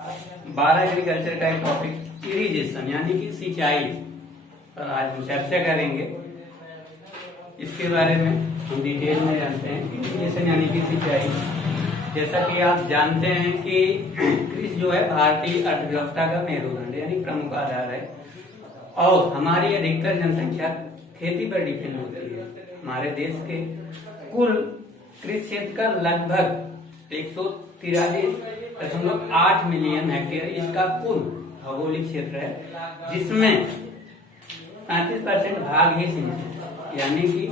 12 agriculture का एक topic irrigation यानी कि सिंचाई पर आज हम चर्चा करेंगे। इसके बारे में हम डिटेल में जानते हैं। इरिगेशन यानी कि सिंचाई, जैसा कि आप जानते हैं कि कृषि जो है भारतीय अर्थव्यवस्था का मेरुदंड यानी प्रमुख आधार है और हमारी अधिकतर जनसंख्या खेती पर डिपेंड होती है। हमारे देश के कुल कृषि क्षेत्र का लगभग 143.8 मिलियन हेक्टेयर इसका कुल भौगोलिक क्षेत्र है, जिसमें 35% भाग ही सिंचित, यानी कि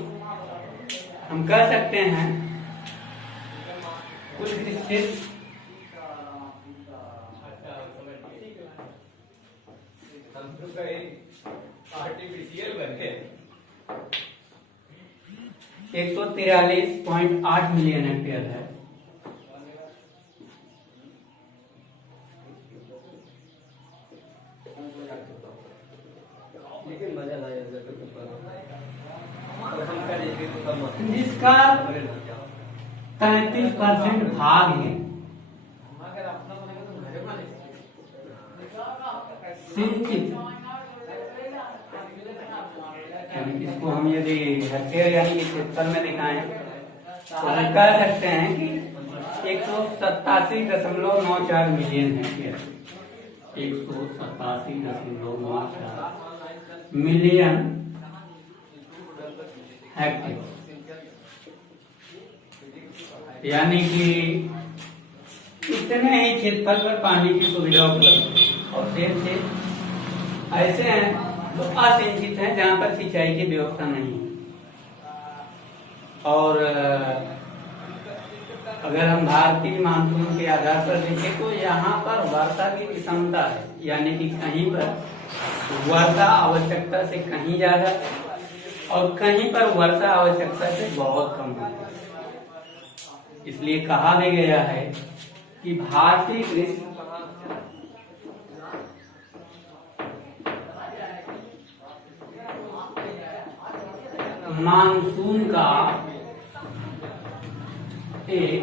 हम कह सकते हैं कुल कृषि क्षेत्र 143.8 मिलियन हेक्टेयर है। जिसका 33% भाग है सिंचित, इसको हम यदि हेक्टेयर यानी कि क्षेत्रफल में दिखाएं तो हम कह सकते हैं कि 187.94 मिलियन हेक्टेयर, 187.94 मिलियन हेक्टेयर, यानी कि इतने ही क्षेत्रफल पर पानी की सुविधा उपलब्ध है। और शेष ऐसे हैं जो असिंचित हैं जहां पर सिंचाई की व्यवस्था नहीं है। और अगर हम भारतीय मानसून के आधार पर देखें तो यहाँ पर वर्षा की विषमता है, यानी कि कहीं पर वर्षा आवश्यकता से कहीं ज्यादा और कहीं पर वर्षा आवश्यकता से बहुत कम है। इसलिए कहा भी गया है कि भारतीय कृषि मानसून का एक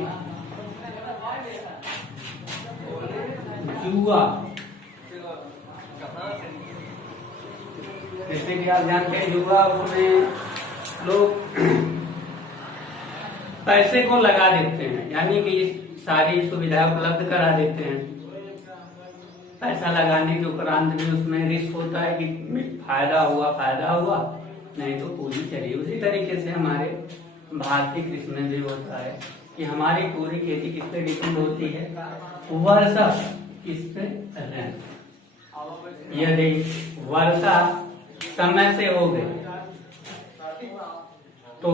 जुआ, जैसे कि आप जानते हैं जुआ, उसमें लोग पैसे को लगा देते हैं, यानी कि सारी सुविधा उपलब्ध करा देते हैं। पैसा लगाने के उपरांत भी उसमें रिस्क होता है कि फायदा हुआ नहीं तो पूरी चली। उसी तरीके से हमारे भारतीय कृषि में भी होता है कि हमारी पूरी खेती किस पे डिपेंड होती है, वर्षा किस पे रहती। यदि वर्षा समय से हो गई तो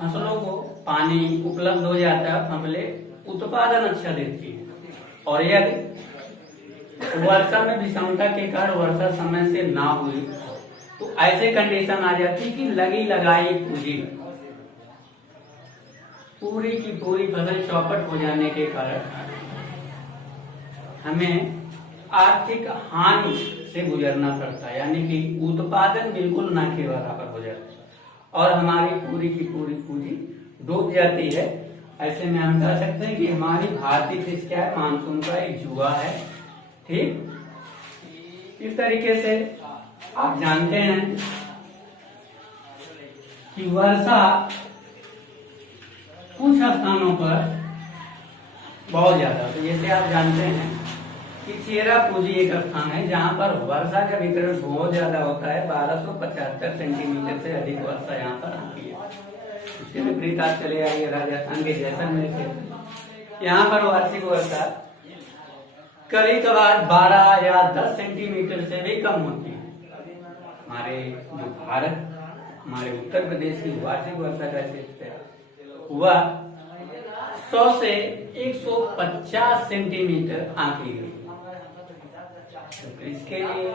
फसलों को पानी उपलब्ध हो जाता है, फसलें उत्पादन अच्छा देती है। और यदि वर्षा में विषमता के कारण वर्षा समय से ना हुई तो ऐसे कंडीशन आ जाती कि लगी लगाई पूरी की पूरी फसल चौपट हो जाने के कारण हमें आर्थिक हानि से गुजरना पड़ता है, यानी कि उत्पादन बिल्कुल ना के बराबर हो जाता है और हमारी पूरी की पूरी पूंजी डूब जाती है। ऐसे में हम कह सकते हैं कि हमारी भारतीय कृषि क्या है, मानसून का एक जुआ है। ठीक, इस तरीके से आप जानते हैं कि वर्षा कुछ स्थानों पर बहुत ज्यादा, तो जैसे आप जानते हैं कि चेरापूंजी एक स्थान है जहां पर वर्षा का वितरण बहुत ज्यादा होता है। 1275 सेंटीमीटर से अधिक वर्षा यहाँ पर आती है। इसके विपरीत आप चले आइए राजस्थान के जैसलमेर से, यहाँ पर वार्षिक वर्षा कभी कभार 12 या 10 सेंटीमीटर से भी कम होती है। हमारे जो भारत, हमारे उत्तर प्रदेश की वार्षिक वर्षा का क्षेत्र है वह 100 से 150 सेंटीमीटर आंकी गई। तो इसके लिए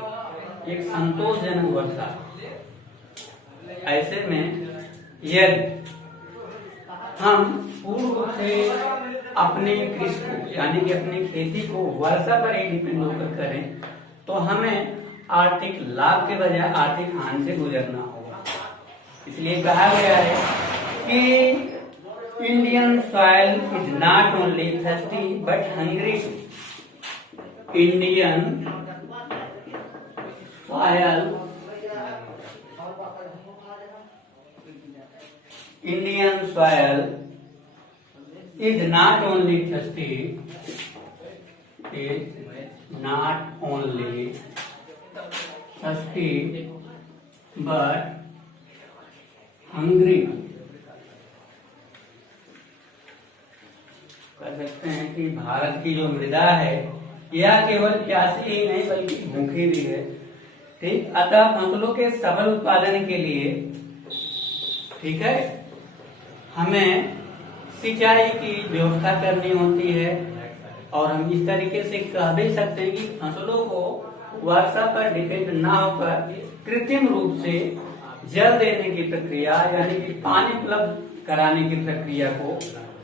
एक संतोषजनक वर्षा। ऐसे में यदि हम पूर्ण रूप से अपने कृषि को यानी कि अपनी खेती को वर्षा पर ही डिपेंड होकर करें तो हमें आर्थिक लाभ के बजाय आर्थिक हानि से गुजरना होगा। इसलिए कहा गया है कि Indian soil is not only thirsty but hungry too. Indian soil is not only thirsty, but hungry. कह सकते हैं कि भारत की जो मृदा है यह केवल प्यासी ही नहीं बल्कि भूखी भी है। ठीक, अतः फसलों के सबल उत्पादन के लिए, ठीक है, हमें सिंचाई की व्यवस्था करनी होती है। और हम इस तरीके से कह भी सकते हैं कि फसलों को वर्षा पर डिपेंड न होकर कृत्रिम रूप से जल देने की प्रक्रिया यानी कि पानी उपलब्ध कराने की प्रक्रिया को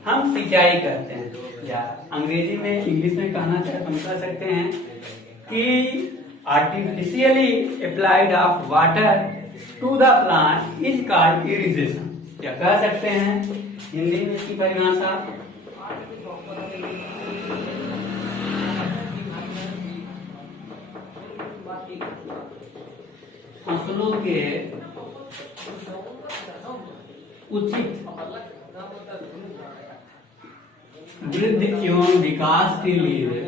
हम सिंचाई कहते हैं। या अंग्रेजी में, इंग्लिश में कहना चाहे तो हम कह सकते हैं कि artificially applied of water to the plant is called irrigation. या कह सकते हैं हिंदी में इसकी परिभाषा फसलों के उचित वृद्धि एवं विकास के लिए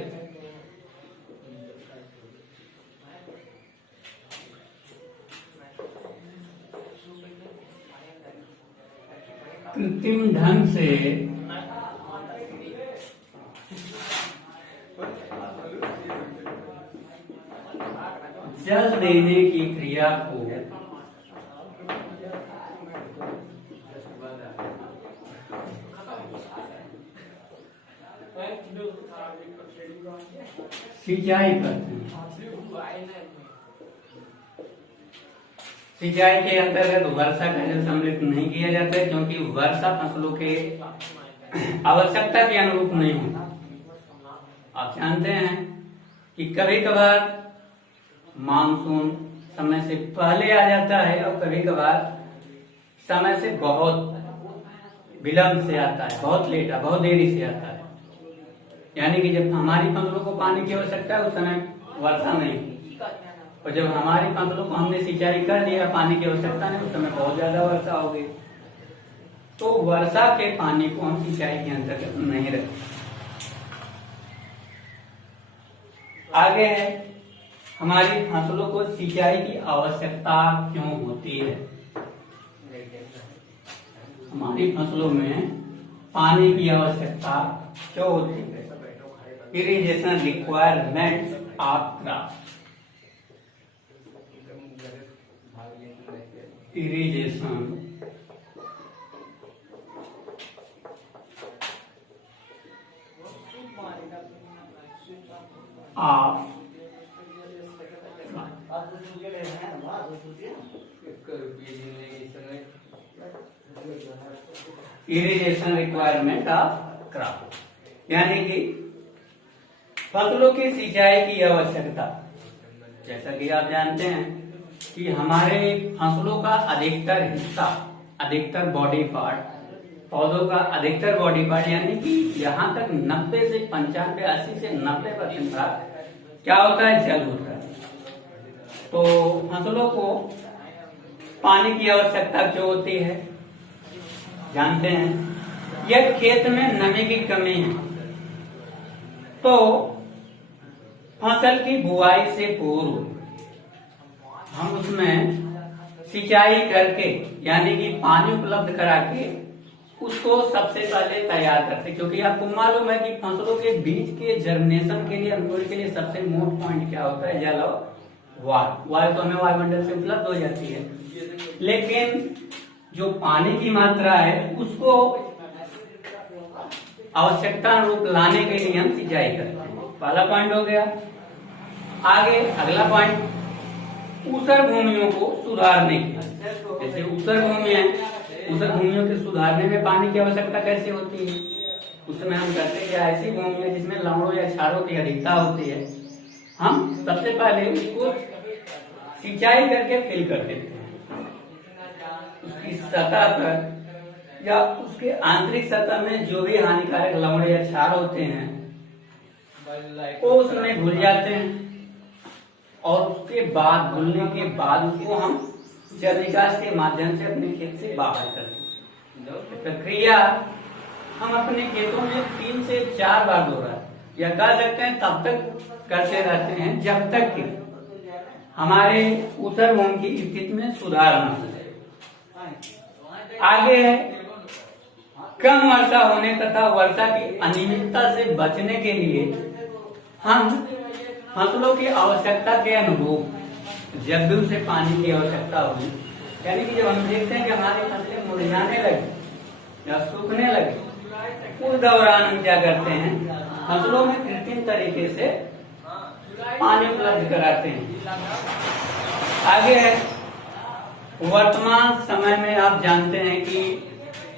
कृत्रिम ढंग से जल देने की क्रिया को सिंचाई करते हैं। सिंचाई के अंतर्गत वर्षा का जल सम्मिलित नहीं किया जाता है क्योंकि वर्षा फसलों के आवश्यकता के अनुरूप नहीं होता। आप जानते हैं कि कभी कभार मानसून समय से पहले आ जाता है और कभी कभार समय से बहुत विलंब से आता है, बहुत लेट, बहुत देरी से आता है। यानी कि जब हमारी फसलों को पानी की आवश्यकता है उस समय वर्षा नहीं, और जब हमारी फसलों को हमने सिंचाई कर दिया, पानी की आवश्यकता नहीं, उस समय बहुत ज्यादा वर्षा हो गई। तो वर्षा के पानी को हम सिंचाई के अंतर्गत नहीं रखते। आगे है हमारी फसलों को सिंचाई की आवश्यकता क्यों होती है। हमारी फसलों में पानी की आवश्यकता क्यों होती है। Irrigation requirement of crop, irrigation of irrigation requirement of crop, यानी कि फसलों की सिंचाई की आवश्यकता। जैसा कि आप जानते हैं कि हमारे फसलों का अधिकतर हिस्सा, अधिकतर बॉडी पार्ट, पौधों का अधिकतर बॉडी पार्ट यानी कि यहाँ तक 90 से 95, 80 से 90% भाग क्या होता है, जल होता है। तो फसलों को पानी की आवश्यकता क्यों होती है, जानते हैं। यदि खेत में नमी की कमी है तो फसल की बुआई से पूर्व हम उसमें सिंचाई करके यानी कि पानी उपलब्ध करा के उसको सबसे पहले तैयार करते, क्योंकि आपको मालूम है कि फसलों के बीज के जर्मिनेशन के लिए, अंकुरण के लिए सबसे मोस्ट पॉइंट क्या होता है, जल और वायु। वायु तो हमें वायुमंडल से उपलब्ध हो जाती है, लेकिन जो पानी की मात्रा है उसको आवश्यकता अनुरूप लाने के लिए हम सिंचाई करते हैं। पहला पॉइंट हो गया। आगे अगला पॉइंट ऊसर भूमियों को सुधारने की। जैसे ऊसर भूमि है, ऊसर भूमियों के सुधारने में पानी की आवश्यकता कैसे होती है, उसमें हम कहते हैं कि ऐसी भूमि है जिसमें लवणों या क्षारों की अधिकता होती है, हम सबसे पहले उसको सिंचाई करके फिल कर देते हैं। उसकी सतह पर या उसके आंतरिक सतह में जो भी हानिकारक लवण या क्षार होते हैं वो उसमें घुल जाते हैं और उसके बाद घुलने के बाद उसको हम जल निकास के माध्यम से अपने खेत से बाहर करते हैं। प्रक्रिया हम अपने खेतों में 3 से 4 बार दोहरा या कह सकते हैं तब तक करते रहते हैं जब तक कि हमारे ऊसर भूमि की स्थिति में सुधार न हो जाए। आगे है कम वर्षा होने तथा वर्षा की अनियमितता से बचने के लिए हम फसलों की आवश्यकता के अनुरूप जब भी उसे पानी की आवश्यकता होगी, यानी कि जब हम देखते हैं कि हमारी फसलें मुरझाने लगी या सूखने लगी, उस दौरान हम क्या करते हैं, फसलों में कृत्रिम तरीके से पानी उपलब्ध कराते हैं। आगे है वर्तमान समय में आप जानते हैं कि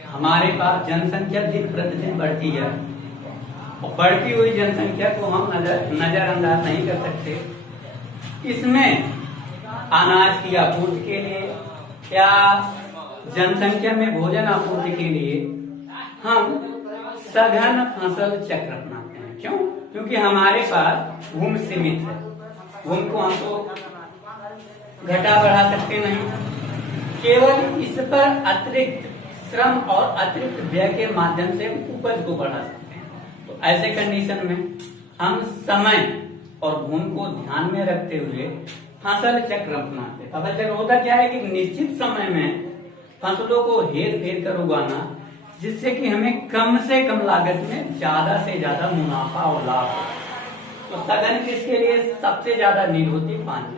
हमारे पास जनसंख्या दिन प्रतिदिन बढ़ती है और बढ़ती हुई जनसंख्या को हम नजरअंदाज नहीं कर सकते। इसमें अनाज की आपूर्ति के लिए या जनसंख्या में भोजन आपूर्ति के लिए हम सघन फसल चक्र अपनाते हैं। क्यों? क्योंकि हमारे पास भूमि सीमित है, भूमि को हम तो घटा बढ़ा सकते नहीं, केवल इस पर अतिरिक्त श्रम और अतिरिक्त व्यय के माध्यम से उपज को बढ़ा सकते हैं। तो ऐसे कंडीशन में हम समय और भूमि को ध्यान में रखते हुए फसल चक्र अपनाते हैं। फसल चक्र होता क्या है कि निश्चित समय में फसलों को हेर फेर कर उगाना, जिससे कि हमें कम से कम लागत में ज्यादा से ज्यादा मुनाफा और लाभ हो। तो सघन किसके लिए सबसे ज्यादा नीड होती है? पानी,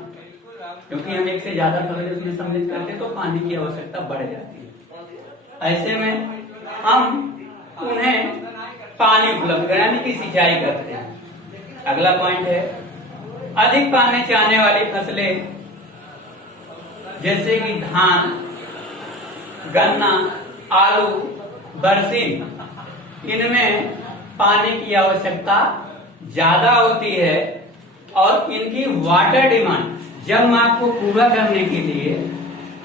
क्योंकि हम एक से ज्यादा फसल उसमें सम्मिलित करते हैं तो पानी की आवश्यकता बढ़ जाती है। ऐसे में हम उन्हें पानी उपलब्ध कराने की सिंचाई करते हैं। अगला पॉइंट है अधिक पानी चाहने वाली फसलें जैसे कि धान, गन्ना, आलू, बरसीन, इनमें पानी की आवश्यकता ज्यादा होती है और इनकी वाटर डिमांड जब मांग को पूरा करने के लिए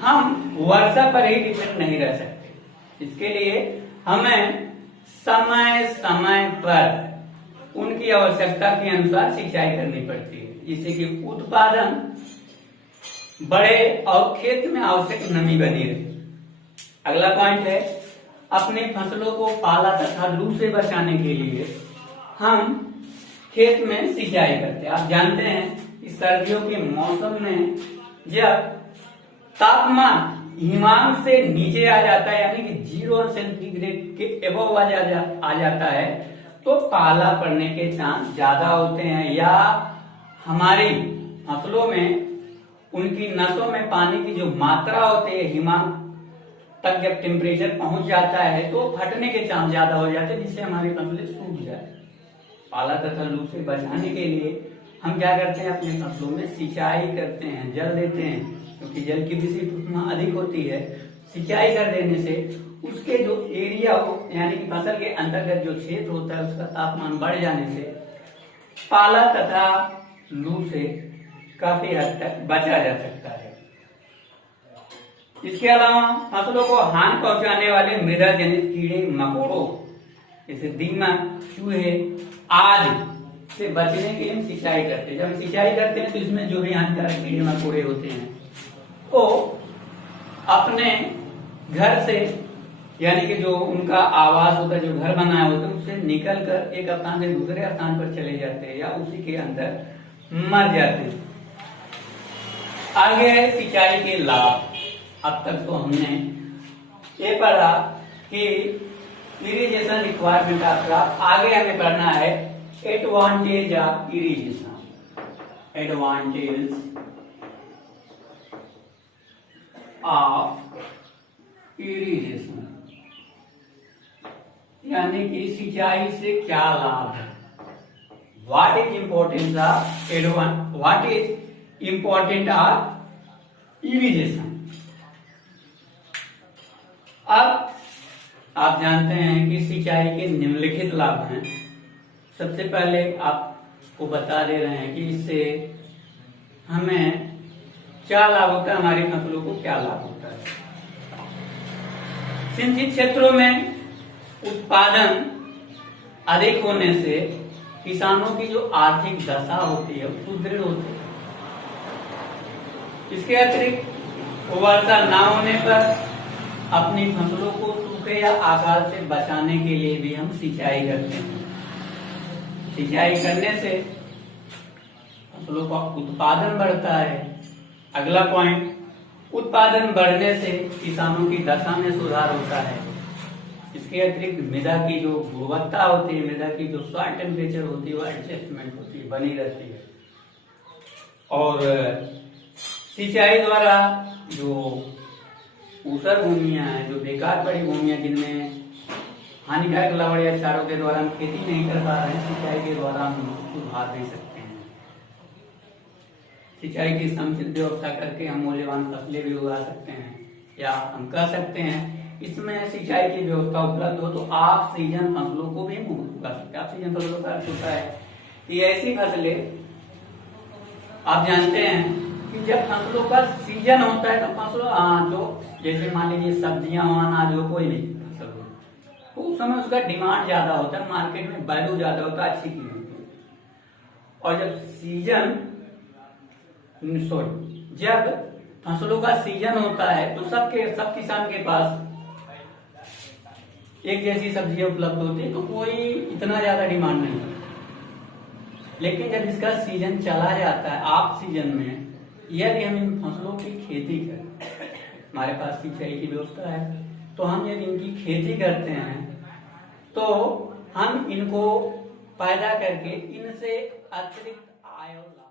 हम वर्षा पर ही डिपेंड नहीं रह सकते। इसके लिए हमें समय समय पर उनकी आवश्यकता के अनुसार सिंचाई करनी पड़ती है, जिससे कि उत्पादन बढ़े और खेत में आवश्यक नमी बनी रहे। अगला पॉइंट है अपनी फसलों को पाला तथा लू से बचाने के लिए हम खेत में सिंचाई करते हैं। आप जानते हैं कि सर्दियों के मौसम में जब तापमान हिमांक से नीचे आ जाता है, यानी कि 0 सेंटीग्रेड के एबव आ जाता है, तो पाला पड़ने के चांस ज्यादा होते हैं या हमारी फसलों में उनकी नसों में पानी की जो मात्रा होती है हिमांक तक जब टेम्परेचर पहुंच जाता है तो फटने के चांस ज्यादा हो जाते हैं, जिससे हमारी फसलें सूख जाए। पाला तथा लू से बचाने के लिए हम क्या करते हैं, अपने फसलों में सिंचाई करते हैं, जल देते हैं, क्योंकि जल की विशिष्ट उष्मा अधिक होती है। सिंचाई कर देने से उसके जो एरिया हो, यानी कि फसल के अंतर्गत जो क्षेत्र होता है, उसका तापमान बढ़ जाने से पाला तथा लू से काफी हद तक बचा जा सकता है। इसके अलावा फसलों को हानि पहुंचाने वाले मृदा जनित कीड़े मकोड़ों जैसे दीमक, चूहे आदि से बचने के लिए हम सिंचाई करते हैं। जब हम सिंचाई करते हैं तो इसमें जो भी हानिकारक कीड़े मकोड़े होते हैं वो अपने घर से, यानी कि जो उनका आवास होता है, जो घर बनाया होता है, उससे निकल कर एक स्थान से दूसरे स्थान पर चले जाते हैं या उसी के अंदर मर जाते हैं। आगे है सिंचाई के लाभ। अब तक तो हमने ये पढ़ा कि इरिगेशन रिक्वायरमेंट आपका, आगे हमें पढ़ना है advantage of irrigation. Advantage of irrigation यानी कि सिंचाई से क्या लाभ है। What is importance of what is important of irrigation. अब आप जानते हैं कि सिंचाई के निम्नलिखित लाभ हैं। सबसे पहले आपको बता दे रहे हैं कि इससे हमें क्या लाभ होता है, हमारी फसलों को क्या लाभ होता है। सिंचित क्षेत्रों में उत्पादन अधिक होने से किसानों की जो आर्थिक दशा होती है वो सुदृढ़ होती है। इसके अतिरिक्त वर्षा न होने पर अपनी फसलों को सूखे या अकाल से बचाने के लिए भी हम सिंचाई करते हैं। सिंचाई करने से फसलों का उत्पादन बढ़ता है। अगला पॉइंट, उत्पादन बढ़ने से किसानों की दशा में सुधार होता है। इसके अतिरिक्त मृदा की जो गुणवत्ता होती है, मृदा की जो सॉइल टेम्परेचर होती है वो एडजस्टमेंट होती है, बनी रहती है। और सिंचाई द्वारा जो ऊसर भूमियां हैं, जो बेकार पड़ी भूमियां जिनमें हानिकारक लवण या चारों के द्वारा हम खेती नहीं कर पा रहे हैं, सिंचाई के द्वारा हम सुधार दे सकते हैं। सिंचाई की समुचित व्यवस्था करके हम मूल्यवान फसलें भी उगा सकते हैं, या हम कह सकते हैं इसमें सिंचाई की व्यवस्था उपलब्ध हो तो आप सीजन फसलों को भी उगा सकते हैं। आप सीजन फसलों का अर्थ होता है कि ऐसी फसलें, आप जानते हैं कि जब फसलों का सीजन होता है तो फसलों जो जैसे मान लीजिए सब्जियां हो, अनाज हो, कोई भी फसल हो, तो उस समय उसका डिमांड ज्यादा होता है, मार्केट में वैल्यू ज्यादा होता है, अच्छी कीमत होती है। और जब फसलों का सीजन होता है तो सब किसान के पास एक जैसी सब्जियां उपलब्ध होती है, तो कोई इतना ज्यादा डिमांड नहीं है। लेकिन जब इसका सीजन चला जाता है, आप सीजन में यदि हम इन फसलों की खेती करें, हमारे पास सिंचाई की व्यवस्था है, तो हम यदि इनकी खेती करते हैं तो हम इनको पैदा करके इनसे अतिरिक्त आय और लाभ